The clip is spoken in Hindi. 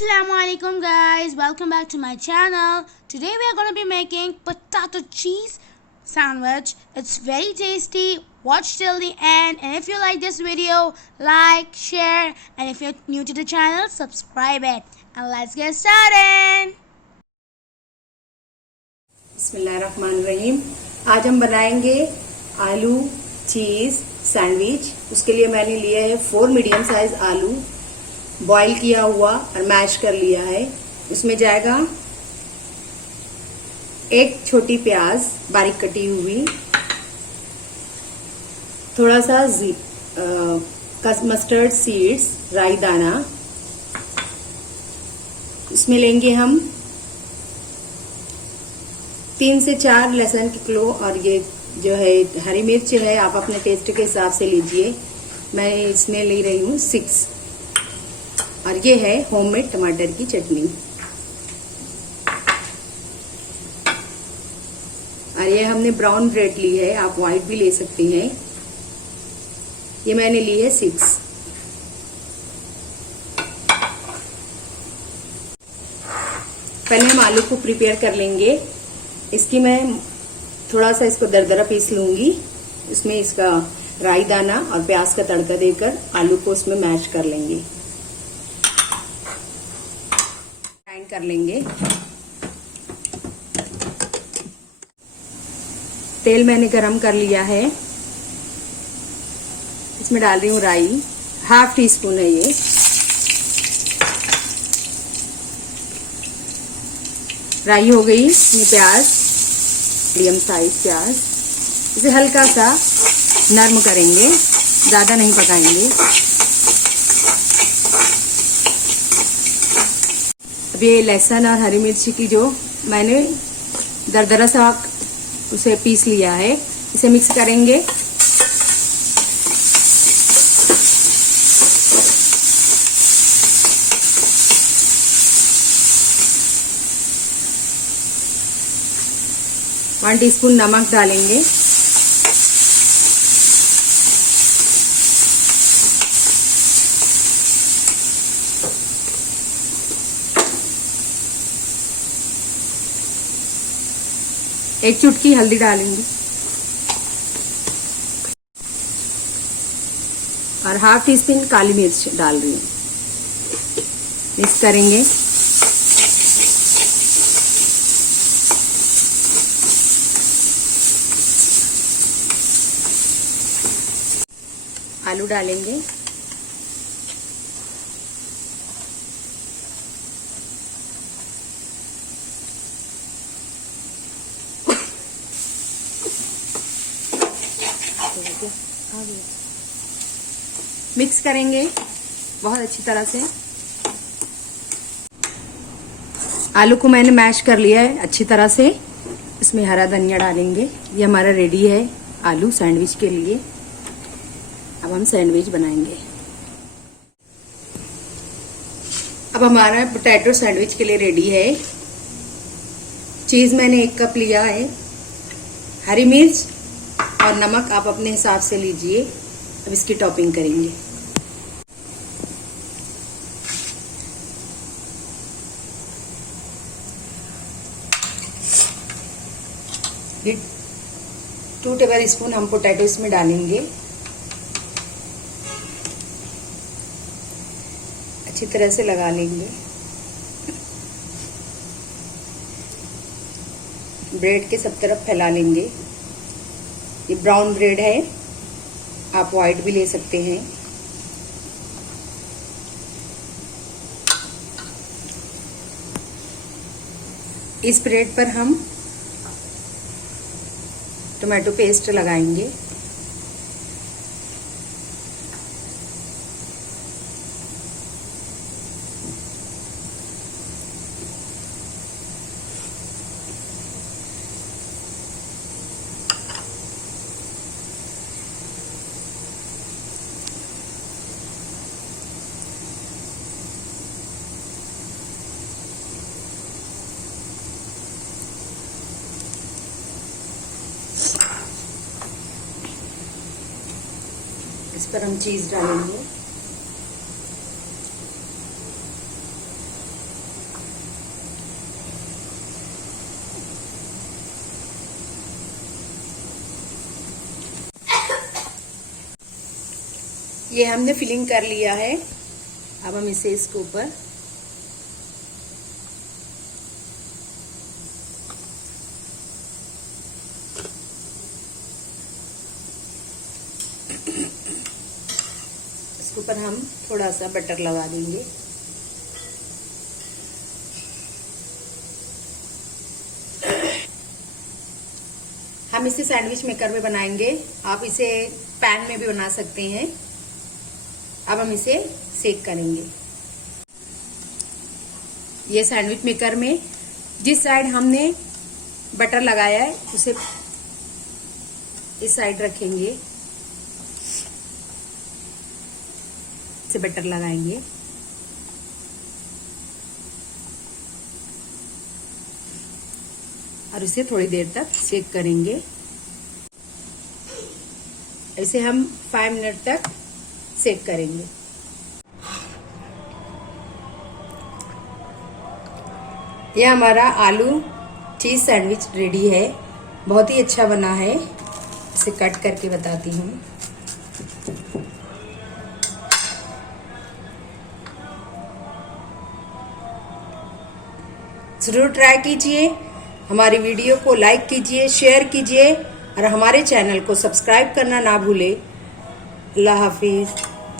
Assalamualaikum guys, welcome back to my channel. Today we are going to be making potato cheese sandwich. It's very tasty. Watch till the end, and if you like this video, like, share, and if you're new to the channel, subscribe it. And let's get started. बिस्मिल्लाहिर्रहमानिर्रहीम। आज हम बनाएंगे आलू चीज सैंडविच। उसके लिए मैंने लिया है 4 मीडियम साइज आलू, बॉईल किया हुआ और मैश कर लिया है। उसमें जाएगा एक छोटी प्याज बारीक कटी हुई, थोड़ा सा मस्टर्ड सीड्स राई दाना, इसमें लेंगे हम 3 से 4 लहसुन के क्लो, और ये जो है हरी मिर्च है आप अपने टेस्ट के हिसाब से लीजिए। मैं इसमें ले रही हूँ 6, और ये है होममेड टमाटर की चटनी। और ये हमने ब्राउन ब्रेड ली है, आप व्हाइट भी ले सकती हैं। ये मैंने ली है 6। पहले हम आलू को प्रिपेयर कर लेंगे। इसकी मैं थोड़ा सा इसको दरदरा पीस लूंगी। इसमें इसका राई दाना और प्याज का तड़का देकर आलू को उसमें मैश कर लेंगे, ग्राइंड कर लेंगे। तेल मैंने गरम कर लिया है, इसमें डाल रही हूँ राई, ½ टीस्पून है ये। राई हो गई, इसमें प्याज, मीडियम साइज प्याज, इसे हल्का सा नरम करेंगे, ज्यादा नहीं पकाएंगे। अब ये लहसुन और हरी मिर्ची की जो मैंने दरदरा सा उसे पीस लिया है, इसे मिक्स करेंगे। वन टीस्पून नमक डालेंगे। एक चुटकी हल्दी डालेंगे और ½ टीस्पून काली मिर्च डाल रही हूँ। मिक्स करेंगे। आलू डालेंगे, मिक्स करेंगे बहुत अच्छी तरह से। आलू को मैंने मैश कर लिया है अच्छी तरह से। इसमें हरा धनिया डालेंगे। ये हमारा रेडी है आलू सैंडविच के लिए। अब हम सैंडविच बनाएंगे। अब हमारा पोटैटो सैंडविच के लिए रेडी है। चीज मैंने 1 कप लिया है, हरी मिर्च और नमक आप अपने हिसाब से लीजिए। अब इसकी टॉपिंग करेंगे। ये 2 टेबल स्पून हम पोटैटो इसमें डालेंगे। अच्छी तरह से लगा लेंगे। ब्रेड के सब तरफ फैला लेंगे। ये ब्राउन ब्रेड है, आप व्हाइट भी ले सकते हैं। इस ब्रेड पर हम टोमेटो पेस्ट लगाएंगे। इस पर हम चीज डालेंगे। ये हमने फिलिंग कर लिया है। अब हम इसे इसके ऊपर इसके ऊपर हम थोड़ा सा बटर लगा देंगे। हम इसे सैंडविच मेकर में बनाएंगे, आप इसे पैन में भी बना सकते हैं। अब हम इसे सेक करेंगे। ये सैंडविच मेकर में जिस साइड हमने बटर लगाया है उसे इस साइड रखेंगे, इसे बटर लगाएंगे। और इसे थोड़ी देर तक सेक करेंगे। इसे हम 5 मिनट तक सेक करेंगे। यह हमारा आलू चीज सैंडविच रेडी है। बहुत ही अच्छा बना है। इसे कट करके बताती हूँ। जरूर ट्राई कीजिए। हमारी वीडियो को लाइक कीजिए, शेयर कीजिए और हमारे चैनल को सब्सक्राइब करना ना भूले। अल्लाह हाफिज।